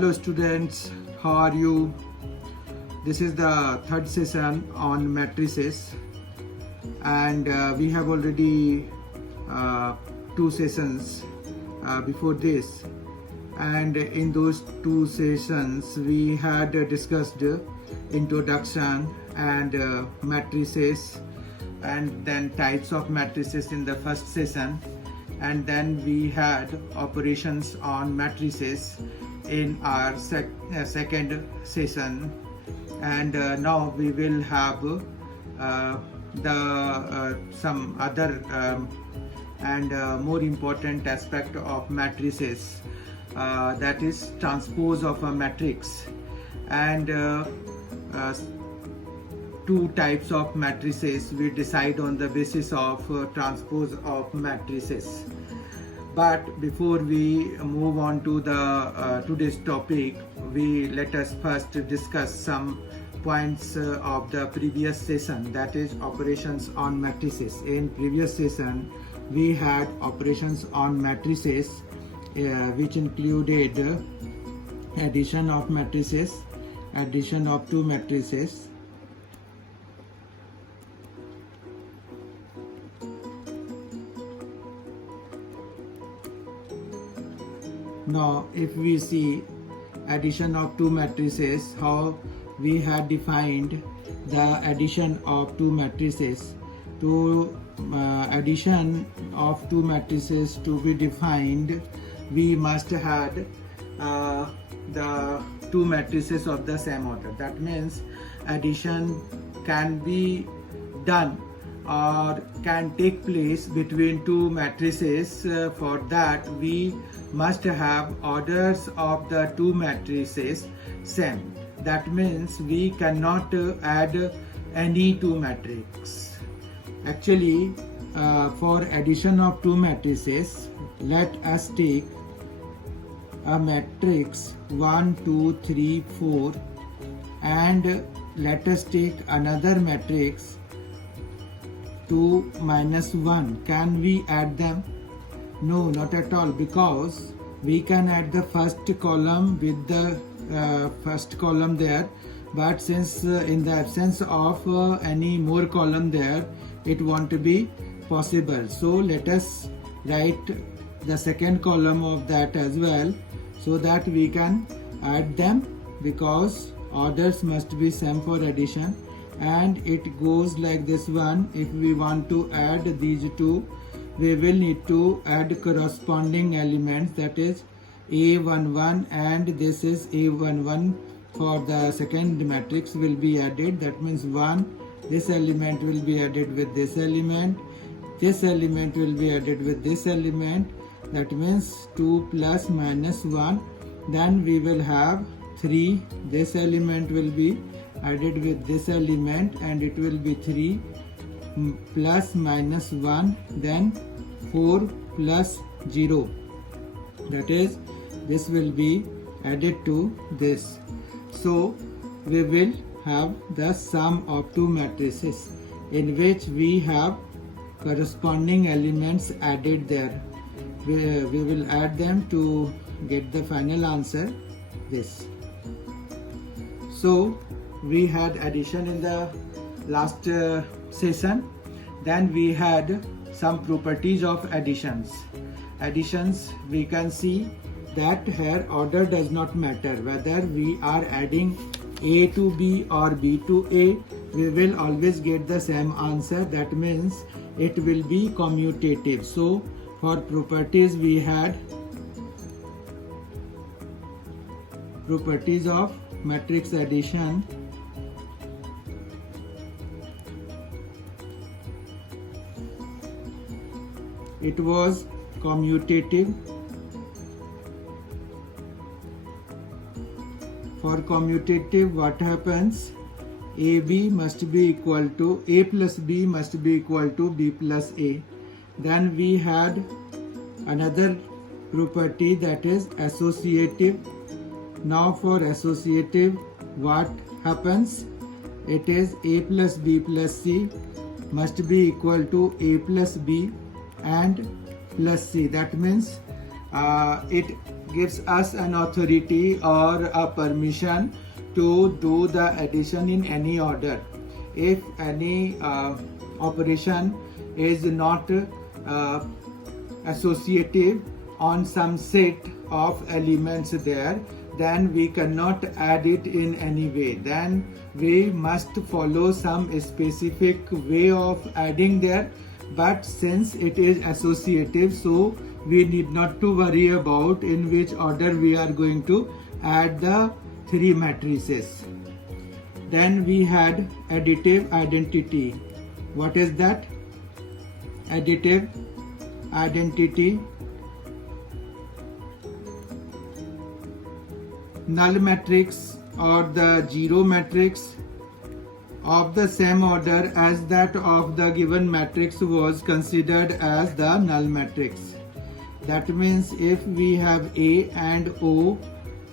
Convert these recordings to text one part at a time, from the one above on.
Hello students, how are you? This is the third session on matrices, and we have already two sessions before this, and in those two sessions we had discussed introduction and matrices, and then types of matrices in the first session, and then we had operations on matrices in our second session, and now we will have some other and more important aspect of matrices, that is transpose of a matrix, and two types of matrices we decide on the basis of transpose of matrices. But before we move on to the today's topic, let us first discuss some points of the previous session, that is operations on matrices. In previous session we had operations on matrices which included addition of matrices, addition of two matrices, now if we see addition of two matrices, how we had defined the addition of two matrices. To addition of two matrices to be defined, we must have the two matrices of the same order. That means addition can be done or can take place between two matrices. For that we must have orders of the two matrices same. That means we cannot add any two matrices. Actually, for addition of two matrices, let us take a matrix 1, 2, 3, 4, and let us take another matrix 2, -1. Can we add them? No, not at all, because we can add the first column with the first column there, but since in the absence of any more column there, it won't be possible. So let us write the second column of that as well, so that we can add them, because orders must be same for addition, and it goes like this one. If we want to add these two, we will need to add corresponding elements, that is A11, and this is A11 for the second matrix will be added. That means 1, this element will be added with this element, this element will be added with this element. That means 2 plus minus 1, then we will have 3, this element will be added with this element, and it will be 3 plus minus 1, then 4 plus 0, that is this will be added to this. So we will have the sum of two matrices in which we have corresponding elements added there. We will add them to get the final answer, this. So we had addition in the last session. Then we had some properties of additions. Additions, we can see that here order does not matter. Whether we are adding A to B or B to A, we will always get the same answer. That means it will be commutative. So for properties we had properties of matrix addition. It was commutative. For commutative, what happens? AB must be equal to A plus B must be equal to B plus A. Then we had another property, that is associative. Now for associative, what happens? It is A plus B plus C must be equal to A plus B and plus C. That means it gives us an authority or a permission to do the addition in any order. If any operation is not associative on some set of elements there, then we cannot add it in any way. Then we must follow some specific way of adding there. But since it is associative, so we need not to worry about in which order we are going to add the three matrices. Then we had additive identity. What is that? Additive identity. Null matrix or the zero matrix of the same order as that of the given matrix was considered as the null matrix. That means if we have A and O,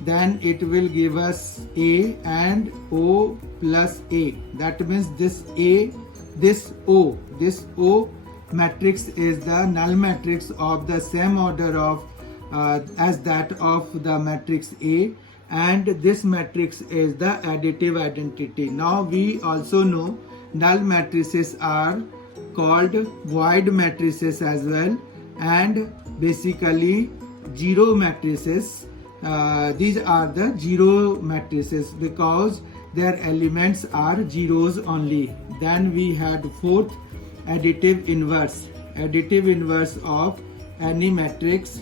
then it will give us A and O plus A. That means this O matrix is the null matrix of the same order of as that of the matrix A, and this matrix is the additive identity. Now we also know null matrices are called void matrices as well, and basically zero matrices. These are the zero matrices because their elements are zeros only. Then we had fourth, additive inverse. Additive inverse of any matrix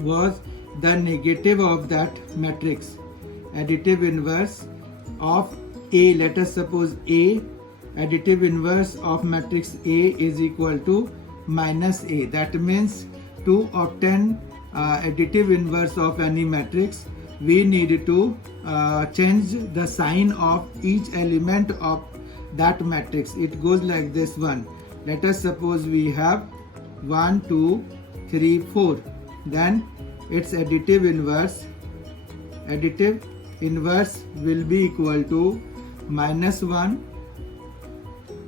was the negative of that matrix. Additive inverse of A, let us suppose A, additive inverse of matrix A is equal to minus A. That means to obtain additive inverse of any matrix, we need to change the sign of each element of that matrix. It goes like this one. Let us suppose we have 1, 2, 3, 4. Then its additive inverse will be equal to minus 1,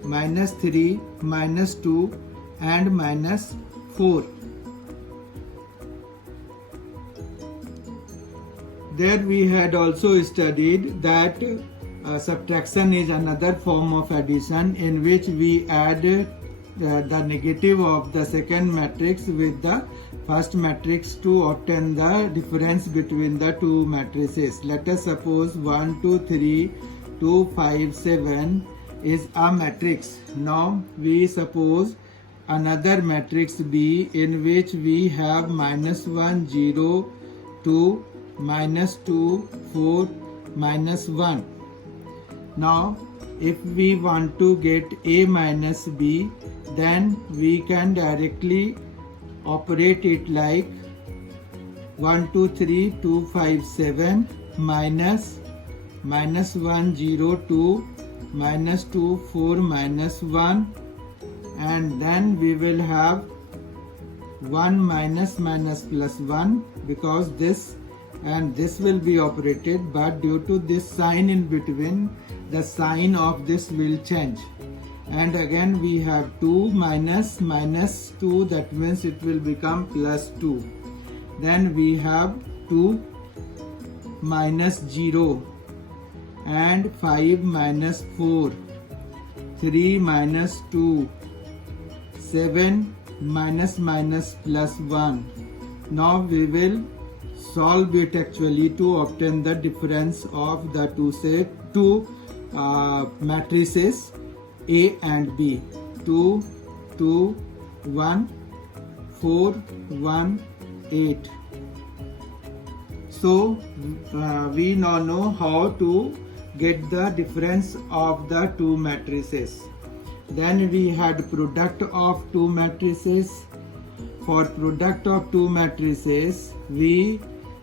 minus 3, minus 2 and minus 4. There we had also studied that subtraction is another form of addition in which we add the negative of the second matrix with the first matrix to obtain the difference between the two matrices. Let us suppose 1, 2, 3, 2, 5, 7 is a matrix. Now we suppose another matrix B in which we have minus 1, 0, 2, minus 2, 4, minus 1. Now if we want to get A minus B, then we can directly operate it like 1, 2, 3, 2, 5, 7 minus 1, 0, 2, minus 2, 4, minus 1, and then we will have 1 minus plus 1 because this and this will be operated, but due to this sign in between, the sign of this will change. And again we have 2 minus 2, that means it will become plus 2. Then we have 2 minus 0 and 5 minus 4, 3 minus 2, 7 minus plus 1. Now we will solve it actually to obtain the difference of the two matrices A and B. 2, 2, 1, 4, 1, 8. So we now know how to get the difference of the two matrices. Then we had product of two matrices. For product of two matrices, we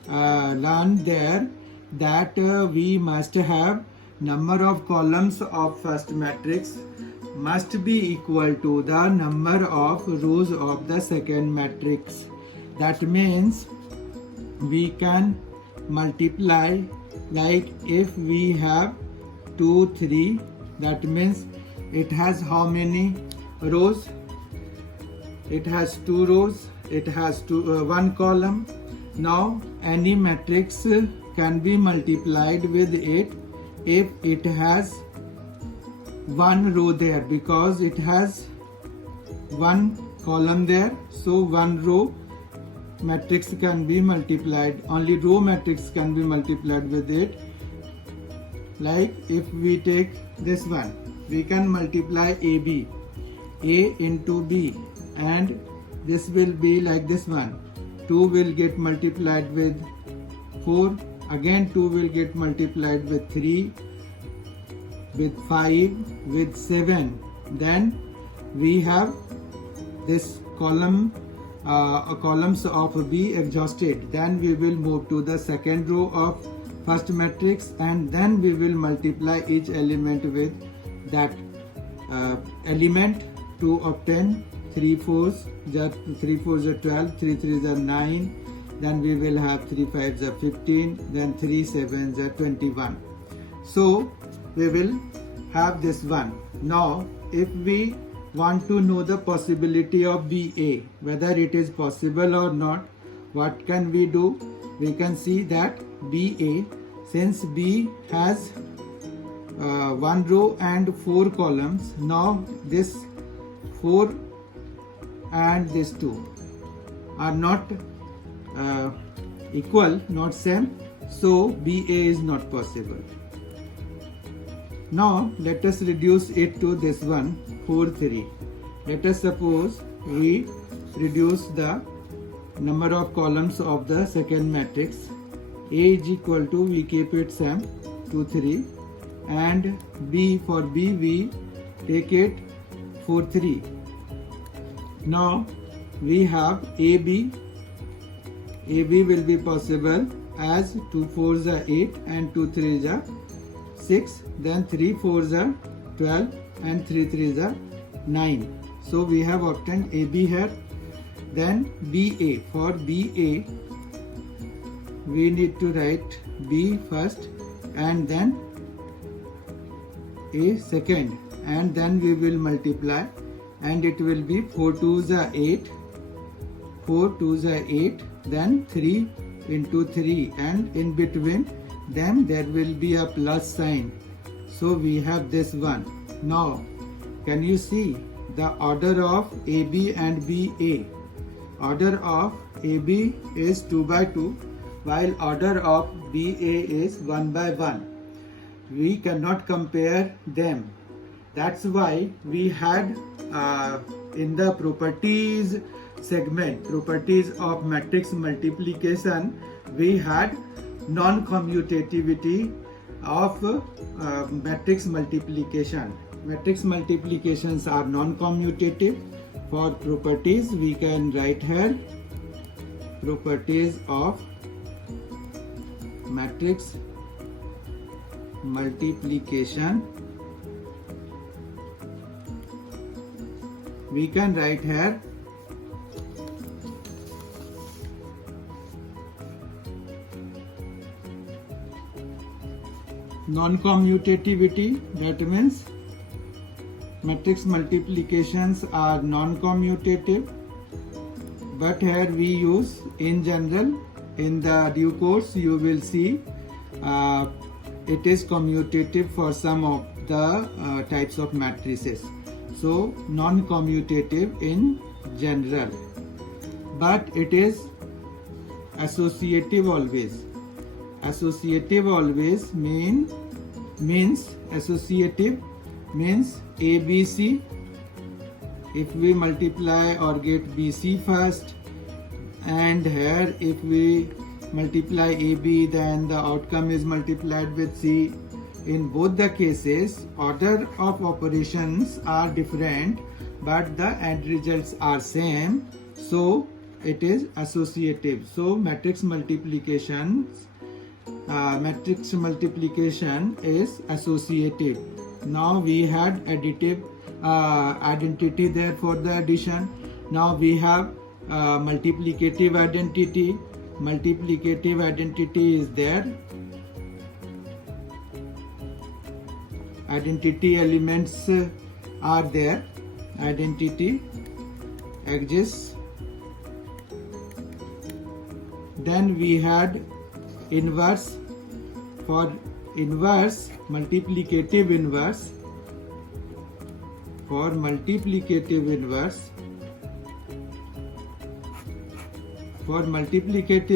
learned there that we must have number of columns of first matrix must be equal to the number of rows of the second matrix. That means we can multiply, like if we have 2, 3, that means it has how many rows? It has 2 rows, it has one column, Now any matrix can be multiplied with it if it has one row there, because it has one column there, so one row matrix can be multiplied, only row matrix can be multiplied with it. Like if we take this one, we can multiply AB, A into B, and this will be like this one. 2 will get multiplied with 4, again 2 will get multiplied with 3, with 5, with 7. Then we have this columns of B exhausted. Then we will move to the second row of first matrix, and then we will multiply each element with that element to obtain 3 4s are 12, 3 3s are 9, then we will have 3 5s are 15, then 3 7s are 21. So we will have this one. Now if we want to know the possibility of BA, whether it is possible or not, what can we do? We can see that BA, since B has one row and 4 columns, now this 4 and this 2 are not equal, not same, so BA is not possible. Now let us reduce it to this one, 4 3. Let us suppose we reduce the number of columns of the second matrix. A is equal to, we keep it same, 2 3, and B, for B we take it 4 3. Now we have AB. AB will be possible as 2 4s are 8 and 2 3s are 6, then 3 4s are 12 and 3 3s are 9. So we have obtained AB here. Then BA, for BA we need to write B first and then A second, and then we will multiply, and it will be 4 2s are 8, 4 2s are 8, then 3 into 3, and in between them there will be a plus sign. So we have this one. Now can you see the order of AB and BA? Order of AB is 2 by 2, while order of BA is 1 by 1. We cannot compare them. That's why we had in the properties segment, properties of matrix multiplication, we had non-commutativity of matrix multiplication. Matrix multiplications are non-commutative. For properties we can write here properties of matrix multiplication. We can write here non-commutativity. That means matrix multiplications are non-commutative, but here we use in general. In the due course you will see it is commutative for some of the types of matrices. So non-commutative in general, but it is associative always. Associative always means associative means ABC. If we multiply or get BC first, and here if we multiply AB, then the outcome is multiplied with C. In both the cases, order of operations are different, but the end results are same. So it is associative. So matrix multiplication is associative. Now we had additive identity there for the addition. Now we have multiplicative identity. Multiplicative identity is there. Identity elements are there. Identity exists then we had inverse. For inverse, multiplicative inverse, for multiplicative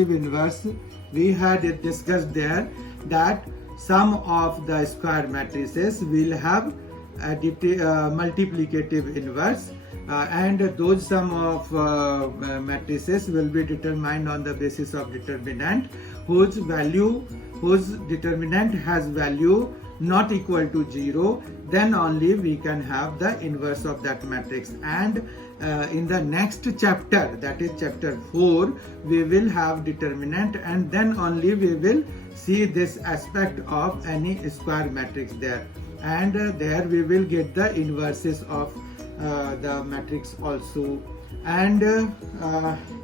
inverse, we had discussed there that sum of the square matrices will have multiplicative inverse, and those sum of matrices will be determined on the basis of determinant whose determinant has value not equal to 0, then only we can have the inverse of that matrix. And in the next chapter, that is chapter 4, we will have determinant, and then only we will see this aspect of any square matrix there, and there we will get the inverses of the matrix also. And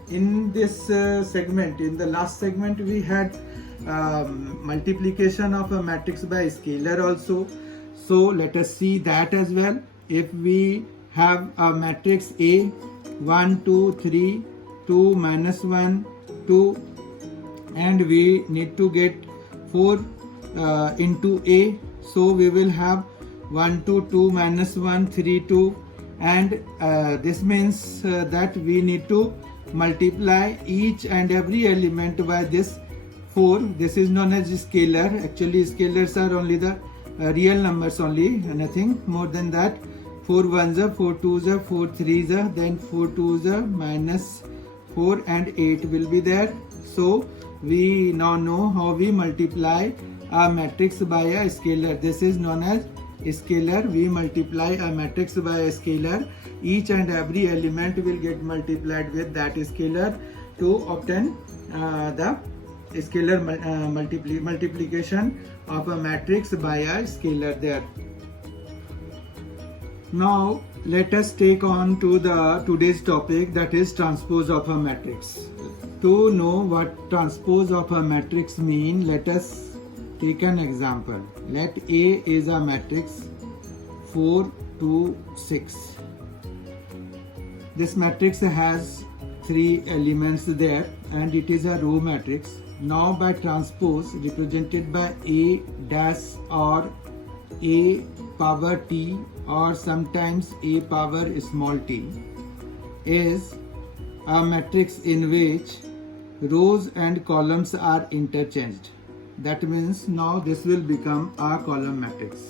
in this segment, in the last segment, we had multiplication of a matrix by scalar also. So let us see that as well. If we have a matrix A, 1 2 3 2 minus 1 2, and we need to get 4 into A, so we will have 1 2 2 minus 1 3 2, and this means that we need to multiply each and every element by this 4. This is known as scalar. Actually scalars are only the real numbers only, nothing more than that. 4 1s are 4 2s are 4 3s are, then 4 2s are minus 4, and 8 will be there. So we now know how we multiply a matrix by a scalar. This is known as scalar. We multiply a matrix by a scalar. Each and every element will get multiplied with that scalar to obtain the scalar multiplication of a matrix by a scalar there. Now let us take on to the today's topic, that is transpose of a matrix. To know what transpose of a matrix mean, let us take an example. Let A is a matrix 4 2 6. This matrix has 3 elements there, and it is a row matrix. Now by transpose, represented by A dash or A power t, or sometimes A power small t, is a matrix in which rows and columns are interchanged. That means now this will become a column matrix.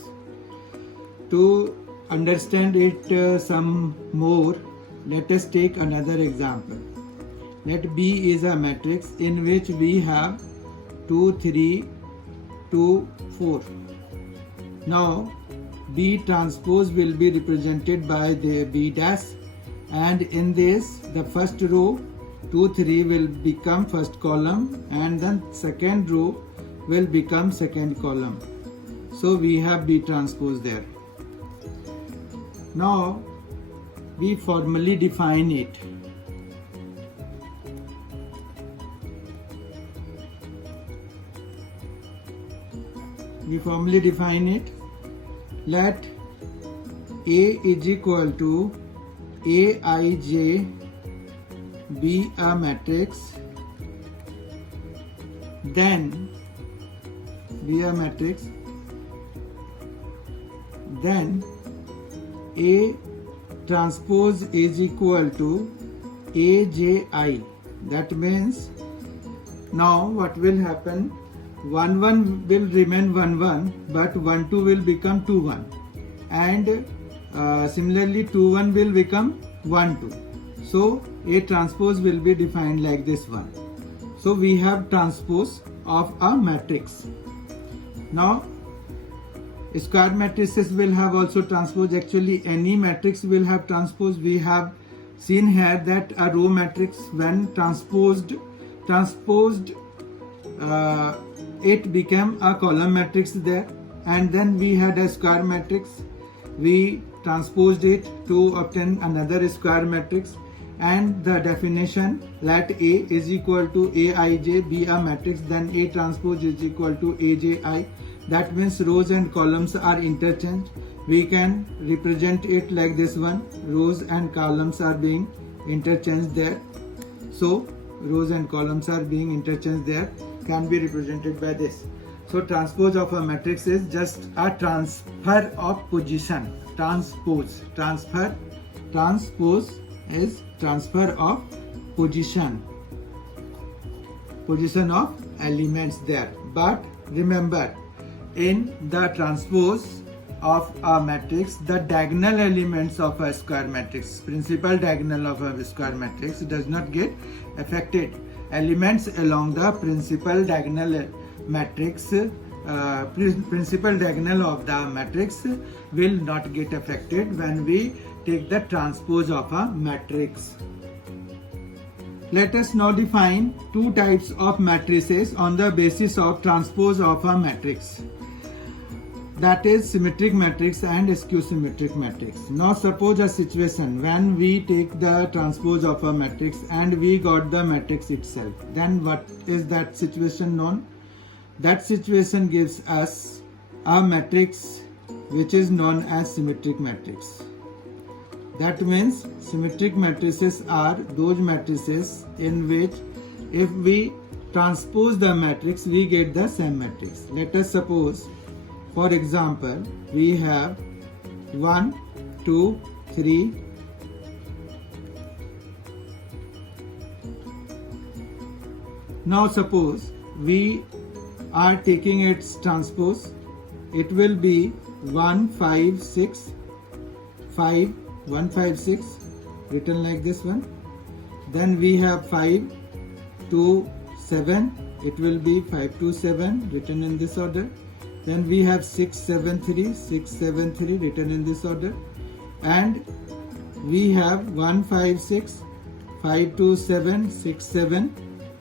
To understand it some more, let us take another example. Let B is a matrix in which we have 2 3 2 4. Now B transpose will be represented by the B dash, and in this the first row 2 3 will become first column, and then second row will become second column. So we have B transpose there. Now we formally define it. Let A is equal to Aij be a matrix, then A transpose is equal to Aj. That means now what will happen? 1 1 will remain 1 1, but 1 2 will become 2 1, and similarly 2 1 will become 1 2. So A transpose will be defined like this one. So we have transpose of a matrix. Now square matrices will have also transpose. Actually any matrix will have transpose. We have seen here that a row matrix, when transposed it became a column matrix there, and then we had a square matrix. We transposed it to obtain another square matrix, and the definition, let A is equal to Aij be a matrix, then A transpose is equal to Aji. That means rows and columns are interchanged. We can represent it like this one. Rows and columns are being interchanged there. So rows and columns are being interchanged there, can be represented by this. So transpose of a matrix is just a transfer of position. Transpose is transfer of position of elements there. But remember, in the transpose of a matrix, the diagonal elements of a square matrix, principal diagonal of a square matrix, does not get affected. Elements along the principal diagonal matrix, principal diagonal of the matrix will not get affected when we take the transpose of a matrix. Let us now define two types of matrices on the basis of transpose of a matrix. That is symmetric matrix and skew symmetric matrix. Now suppose a situation when we take the transpose of a matrix and we got the matrix itself. Then what is that situation known? That situation gives us a matrix which is known as symmetric matrix. That means symmetric matrices are those matrices in which if we transpose the matrix, we get the same matrix. Let us suppose, for example, we have 1, 2, 3. Now suppose we are taking its transpose. It will be 1, 5, 6, 5, 1, 5, 6, written like this one. Then we have 5, 2, 7. It will be 5, 2, 7, written in this order. Then we have 6, 7, 3, 6, 7, 3, written in this order. And we have 1, 5, 6, 5, 2, 7, 6, 7,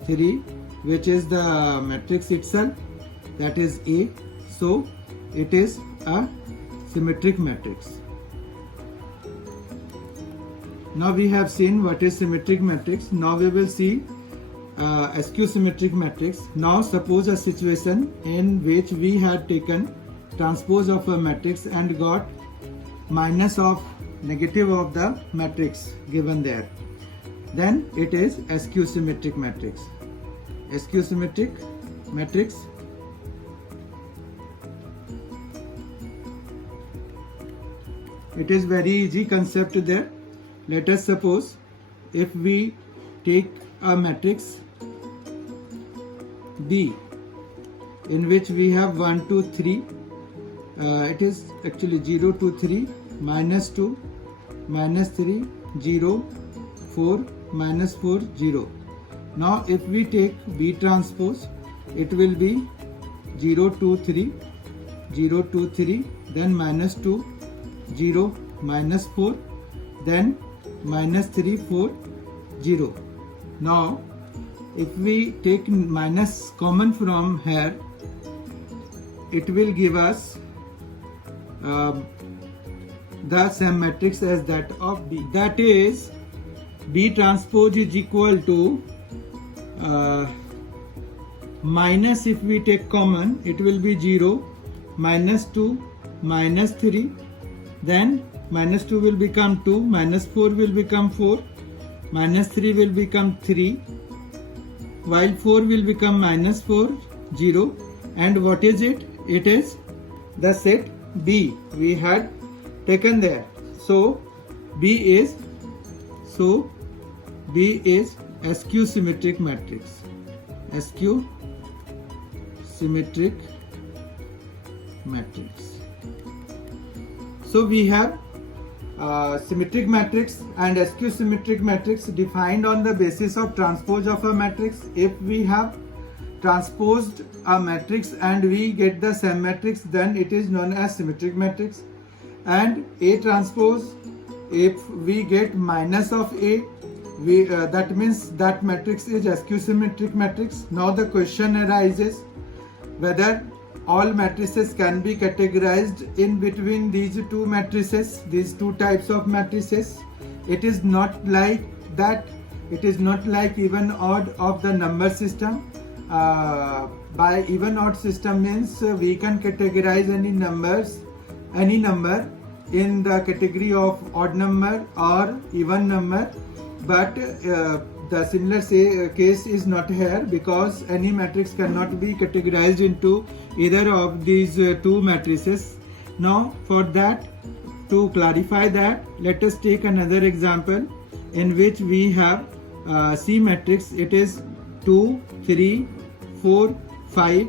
3, which is the matrix itself, that is A. So it is a symmetric matrix. Now we have seen what is symmetric matrix. Now we will see skew symmetric matrix. Now suppose a situation in which we had taken transpose of a matrix and got minus of negative of the matrix given there. Then it is skew symmetric matrix. Skew symmetric matrix. It is very easy concept there. Let us suppose if we take a matrix B in which we have 1, 2, 3. It is actually 0, 2, 3, minus 2, minus 3, 0, 4, minus 4, 0. Now if we take B transpose, it will be 0, 2, 3, 0, 2, 3, then minus 2, 0, minus 4, then minus 3, 4, 0. Now if we take minus common from here, it will give us the same matrix as that of B. That is, B transpose is equal to minus, if we take common, it will be 0, minus 2, minus 3, then minus 2 will become 2, minus 4 will become 4, minus 3 will become 3, while 4 will become minus 4, 0. And what is it? It is the set B we had taken there. So B is skew symmetric matrix. Skew symmetric matrix. So we have symmetric matrix and skew symmetric matrix defined on the basis of transpose of a matrix. If we have transposed a matrix and we get the same matrix, then it is known as symmetric matrix. And A transpose, if we get minus of A, that means that matrix is skew symmetric matrix. Now the question arises whether all matrices can be categorized in between these two matrices, these two types of matrices. It is not like that. It is not like even odd of the number system. By even odd system means we can categorize any number in the category of odd number or even number, but the similar case is not here, because any matrix cannot be categorized into either of these two matrices. Now for that, to clarify that, let us take another example in which we have C matrix. It is 2, 3, 4, 5.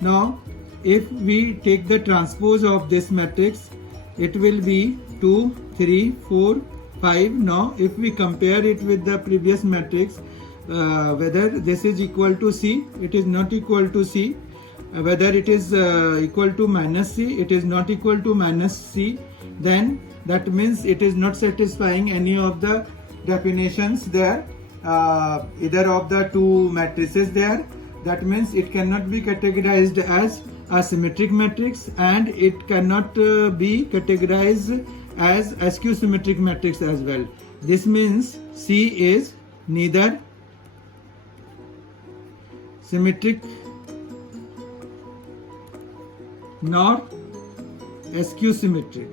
Now if we take the transpose of this matrix, it will be 2, 3, 4, 5. Now if we compare it with the previous matrix, whether this is equal to C, it is not equal to C. Whether it is equal to minus C, it is not equal to minus C. Then that means it is not satisfying any of the definitions there, either of the two matrices there. That means it cannot be categorized as a symmetric matrix, and it cannot be categorized as skew symmetric matrix as well. This means C is neither symmetric nor skew symmetric.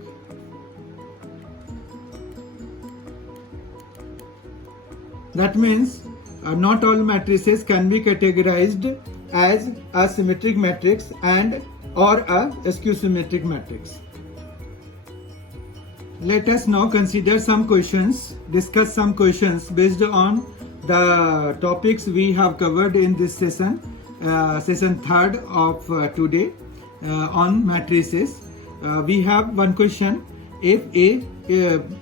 That means not all matrices can be categorized as a symmetric matrix and or a skew symmetric matrix. Let us now consider some questions, discuss some questions based on the topics we have covered in this session, session 3rd of today on matrices. We have one question: if A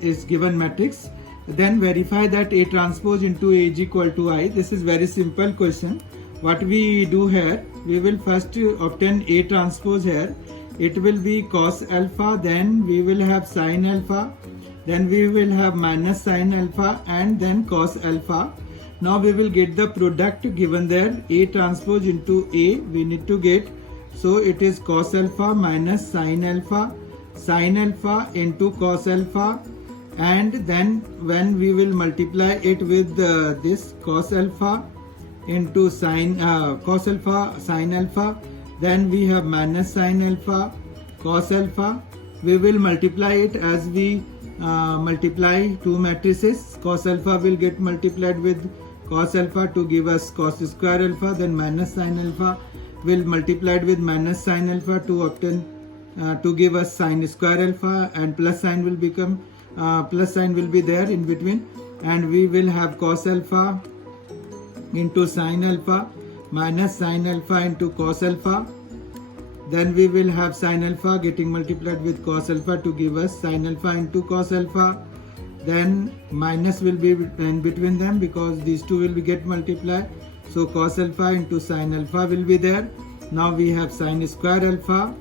is given matrix, then verify that A transpose into A is equal to I. This is very simple question. What we do here, we will first obtain A transpose here. It will be cos alpha, then we will have sin alpha, then we will have minus sin alpha, and then cos alpha. Now we will get the product given there, A transpose into A we need to get. So it is cos alpha minus sin alpha into cos alpha, and then when we will multiply it with this cos alpha into cos alpha sin alpha, then we have minus sin alpha cos alpha. We will multiply it as we multiply two matrices. Cos alpha will get multiplied with cos alpha to give us cos square alpha, then minus sin alpha will multiplied with minus sin alpha to obtain to give us sin square alpha, and plus sign will become plus sign will be there in between, and we will have cos alpha into sin alpha minus sin alpha into cos alpha. Then we will have sin alpha getting multiplied with cos alpha to give us sin alpha into cos alpha. Then minus will be in between them because these two will be get multiplied. So cos alpha into sin alpha will be there. Now we have sin square alpha,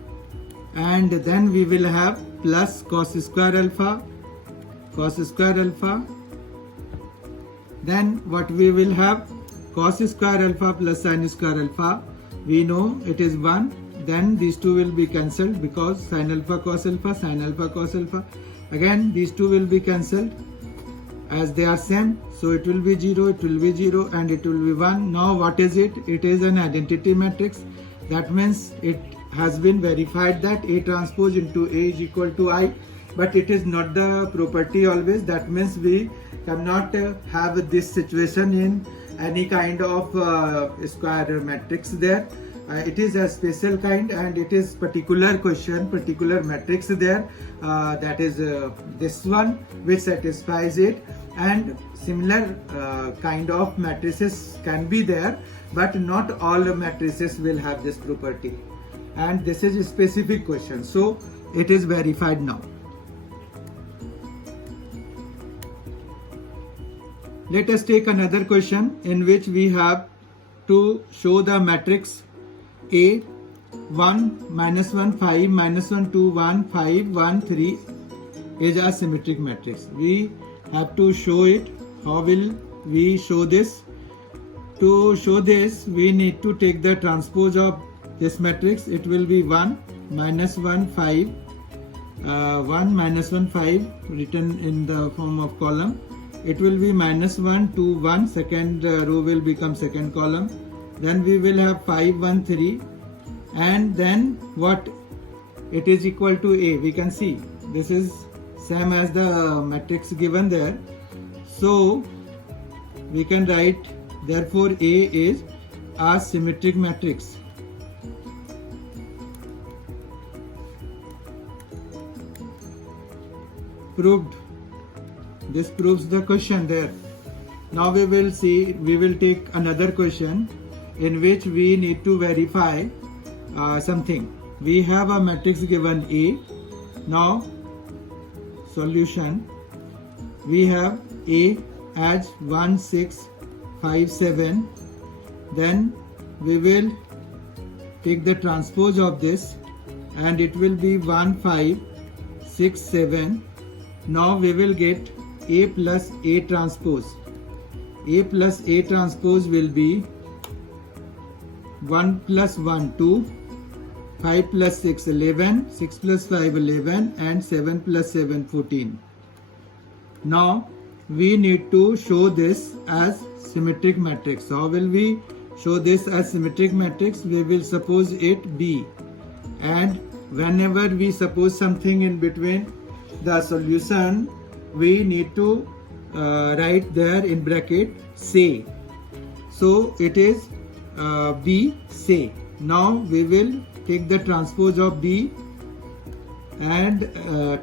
and then we will have plus cos square alpha. Then what we will have, cos square alpha plus sin square alpha, we know it is 1. Then these two will be cancelled because sin alpha cos alpha, sin alpha cos alpha. Again these two will be cancelled as they are same. So it will be 0, it will be 0, and it will be 1. Now what is it? It is an identity matrix. That means it has been verified that A transpose into A is equal to I. But it is not the property always. That means we cannot have this situation in any kind of square matrix there. It is a special kind, and it is particular question, particular matrix there, that is this one which satisfies it. And similar kind of matrices can be there, but not all matrices will have this property, and this is a specific question, so it is verified now. Let us take another question in which we have to show the matrix A 1 minus 1 5 minus 1 2 1 5 1 3 is a symmetric matrix. We have to show it. How will we show this? To show this, we need to take the transpose of this matrix. It will be 1 minus 1 5 1 minus 1 5 written in the form of column. It will be minus 1 2 1, second row will become second column. Then we will have 5 1 3, and then what? It is equal to A. We can see this is same as the matrix given there. So we can write therefore A is a symmetric matrix. Proved. This proves the question there. Now we will take another question in which we need to verify something. We have a matrix given A. Now solution, we have A as 1 6 5 7, then we will take the transpose of this and it will be 1 5 6 7. Now we will get A plus A transpose. A plus A transpose will be 1 plus 1 2, 5 plus 6 11, 6 plus 5 11 and 7 plus 7 14. Now we need to show this as symmetric matrix. How will we show this as symmetric matrix? We will suppose it B, and whenever we suppose something in between the solution, we need to write there in bracket say. So it is B say. Now we will take the transpose of B, and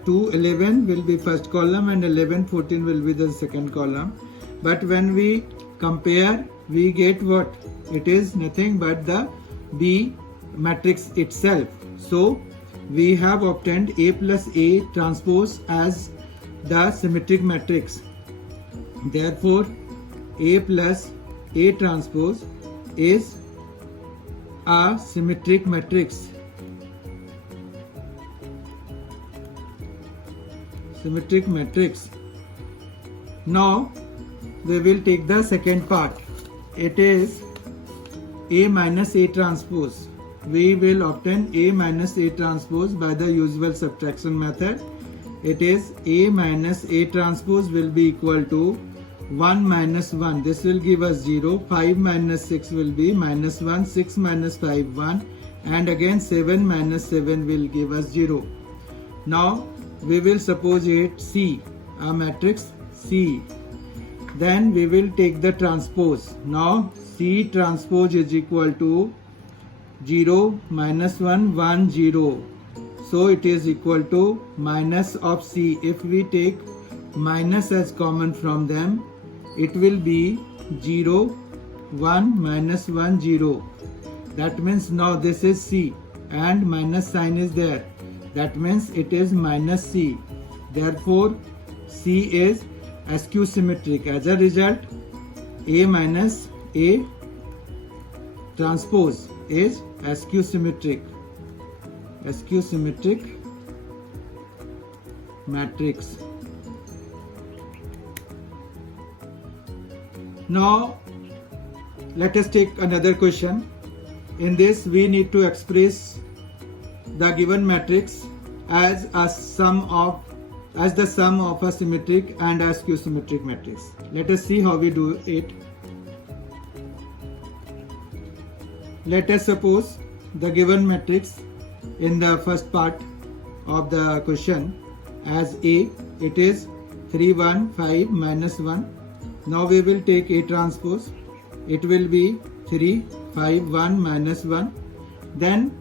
2 11 will be first column and 11 14 will be the second column. But when we compare, we get what? It is nothing but the B matrix itself. So we have obtained A plus A transpose as the symmetric matrix. Therefore A plus A transpose is a symmetric matrix. Symmetric matrix. Now we will take the second part. It is A minus A transpose. We will obtain A minus A transpose by the usual subtraction method. It is A minus A transpose will be equal to 1 minus 1. This will give us 0. 5 minus 6 will be minus 1. 6 minus 5 1. And again 7 minus 7 will give us 0. Now we will suppose it C, a matrix C. Then we will take the transpose. Now C transpose is equal to 0 minus 1 1 0. So it is equal to minus of C. If we take minus as common from them, it will be 0 1 minus 1 0. That means now this is C and minus sign is there. That means it is minus C. Therefore C is skew symmetric. As a result, A minus A transpose is skew symmetric. Skew symmetric matrix. Now let us take another question. In this we need to express the given matrix as the sum of a symmetric and a skew symmetric matrix. Let us see how we do it. Let us suppose the given matrix in the first part of the question as A. It is 3 1 5 minus 1. Now we will take A transpose. It will be 3 5 1 minus 1. Then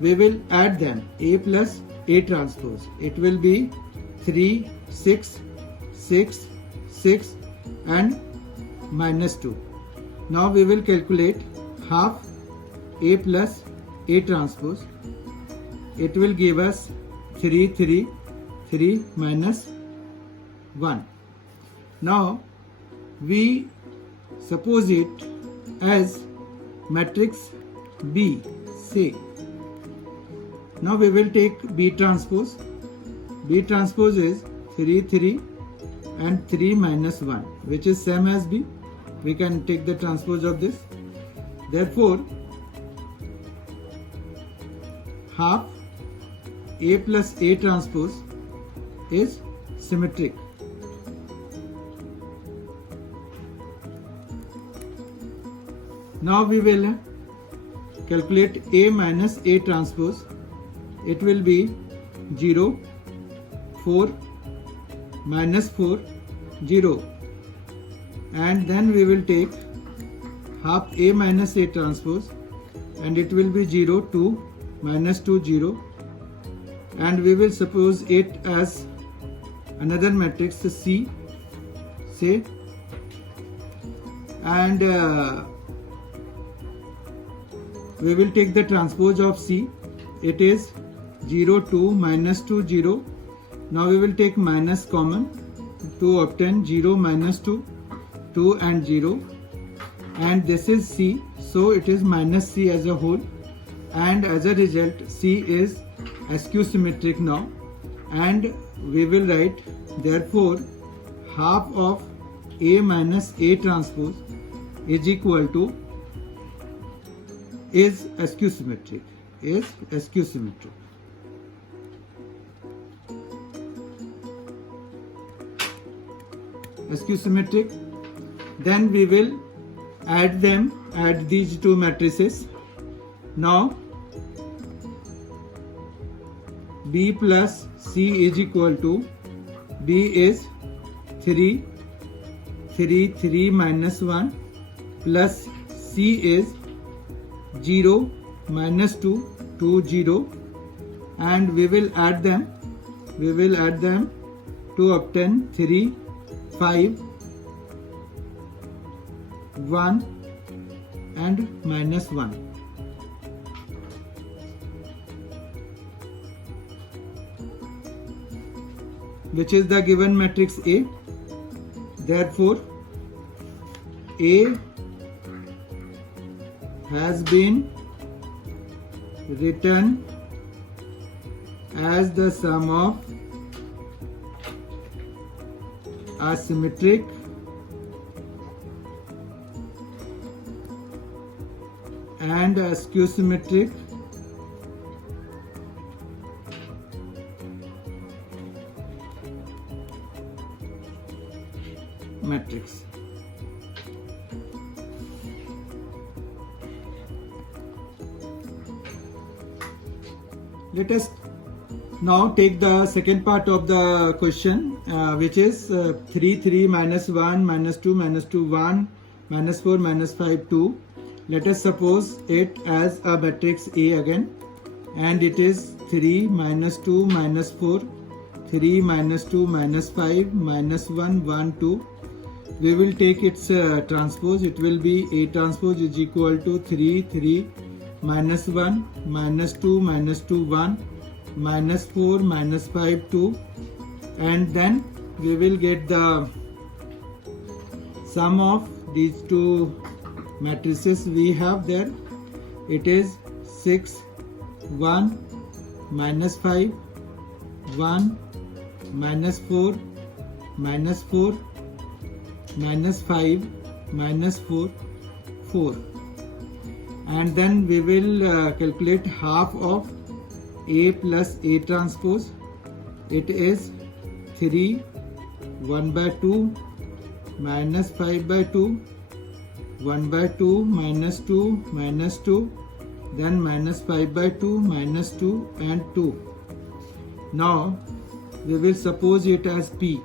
we will add them. A plus A transpose. It will be 3 6 6 6 and minus 2. Now we will calculate half A plus A transpose. It will give us 3 3 3 minus 1. Now we suppose it as matrix B, say. Now we will take B transpose. B transpose is 3 3 and 3 minus 1, which is same as B. We can take the transpose of this. Therefore half A plus A transpose is symmetric. Now we will calculate A minus A transpose. It will be 0 4 minus 4 0. and then we will take half A minus A transpose, and it will be 0, 2, minus 2, 0, and we will suppose it as another matrix C, say, and we will take the transpose of C. It is 0, 2, minus 2, 0. Now we will take minus common to obtain 0, minus 2, 2 and 0, and this is C, so it is minus C as a whole, and as a result C is skew symmetric now, and we will write therefore half of A minus A transpose is equal to is skew symmetric. Skew symmetric. Then we will add these two matrices. Now B plus C is equal to, B is 3, 3 minus 1, plus C is 0, minus 2, 2, 0, and we will add them to obtain 3, 5, 1 and minus 1. Which is the given matrix A. Therefore A has been written as the sum of a symmetric and a skew symmetric matrix. Let us now take the second part of the question, which is 3, 3, minus 1, minus 2, 1, minus 4, minus 5, 2. Let us suppose it as a matrix A again, and it is 3, minus 2, minus 4, 3, minus 2, minus 5, minus 1, 1, 2. We will take its transpose. It will be A transpose is equal to 3, 3, minus 1, minus 2, 1, minus 4, minus 5, 2, and then we will get the sum of these two matrices we have there. It is 6, 1, minus 5, 1, minus 4, minus 4, minus 5, minus 4, 4. And then we will calculate half of A plus A transpose. It is 3, 1 by 2, minus 5 by 2, 1 by 2, minus 2, minus 2, then minus 5 by 2, minus 2 and 2. Now we will suppose it as P.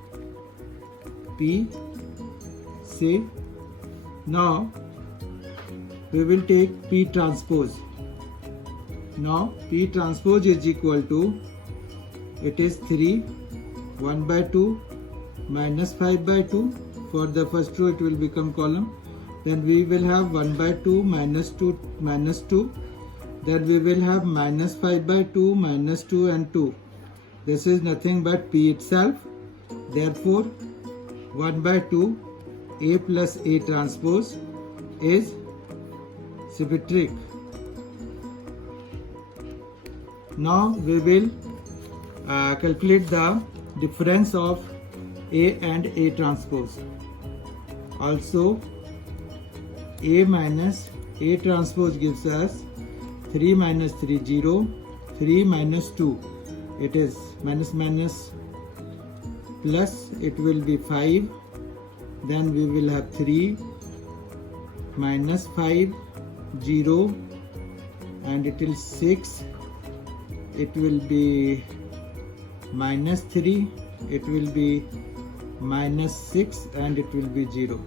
Say, now we will take P transpose. Now P transpose is equal to, it is 3, 1 by 2, minus 5 by 2. For the first row it will become column. Then we will have 1 by 2, minus 2, minus 2. Then we will have minus 5 by 2, minus 2 and 2. This is nothing but P itself. Therefore 1 by 2 A plus A transpose is symmetric. Now we will calculate the difference of A and A transpose. Also A minus A transpose gives us 3 minus 3, 0, 3 minus 2. It is minus minus plus, it will be 5. Then we will have 3 minus 5, 0, and it is 6. It will be minus 3, it will be minus 6, and it will be 0.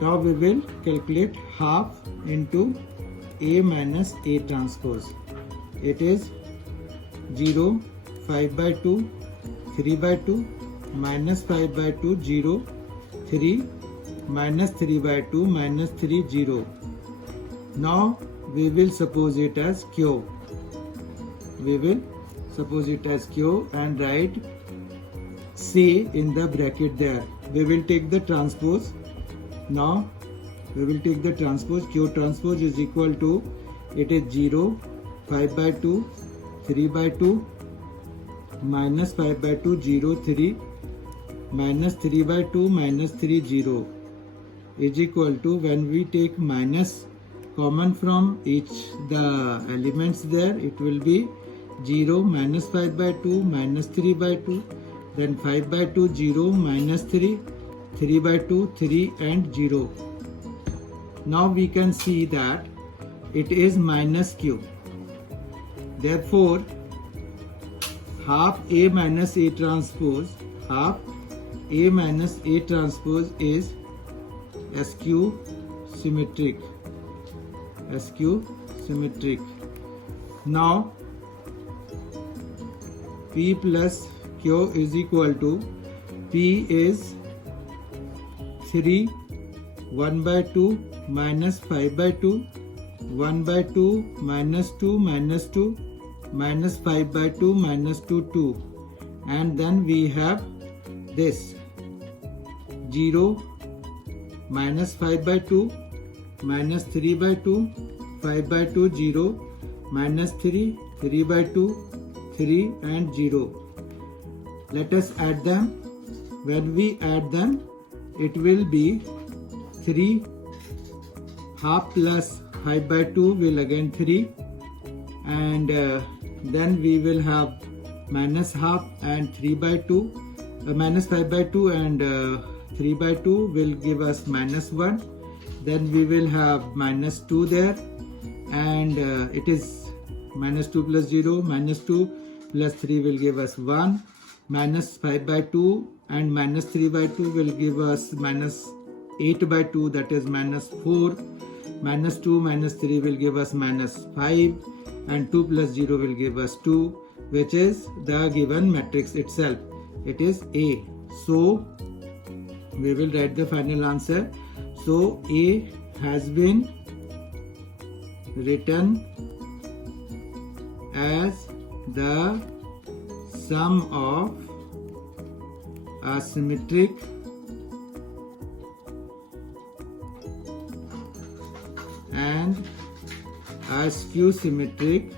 Now we will calculate half into A minus A transpose. It is 0, 5 by 2, 3 by 2, minus 5 by 2, 0, 3, minus 3 by 2, minus 3, 0. Now we will suppose it as Q. We will suppose it as Q and write C in the bracket there. We will take the transpose. Now we will take the transpose. Q transpose is equal to, it is 0, 5 by 2, 3 by 2, minus 5 by 2, 0, 3, minus 3 by 2, minus 3, 0 is equal to, when we take minus common from each the elements there, it will be 0, minus 5 by 2, minus 3 by 2, then 5 by 2, 0, minus 3, 3 by 2, 3 and 0. Now we can see that it is minus Q. Therefore, half A minus A transpose, half A minus A transpose is SQ symmetric. SQ symmetric. Now P plus Q is equal to, P is 3, 1 by 2, minus 5 by 2, 1 by 2, minus 2, minus 2, minus 5 by 2, minus 2, 2. And then we have this 0, minus 5 by 2, minus 3 by 2, 5 by 2, 0, minus 3, 3 by 2, 3 and 0. Let us add them. When we add them, it will be 3, half plus 5 by 2 will again 3, and then we will have minus half and 3 by 2, minus 5 by 2 and 3 by 2 will give us minus 1. Then we will have minus 2 there, and it is minus 2 plus 0, minus 2 plus 3 will give us 1, minus 5 by 2 and minus 3 by 2 will give us minus 8 by 2, that is minus 4, minus 2 minus 3 will give us minus 5, and 2 plus 0 will give us 2, which is the given matrix itself. It is A. So we will write the final answer. So A has been written as the sum of a symmetric and a skew symmetric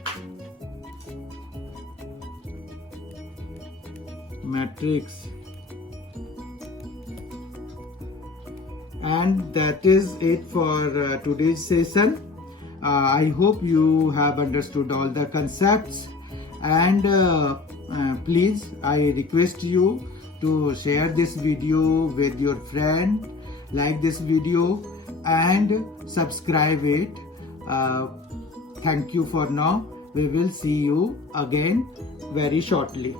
matrix. And that is it for today's session. I hope you have understood all the concepts, and please, I request you to share this video with your friend, like this video and subscribe it. Thank you for now. We will see you again very shortly.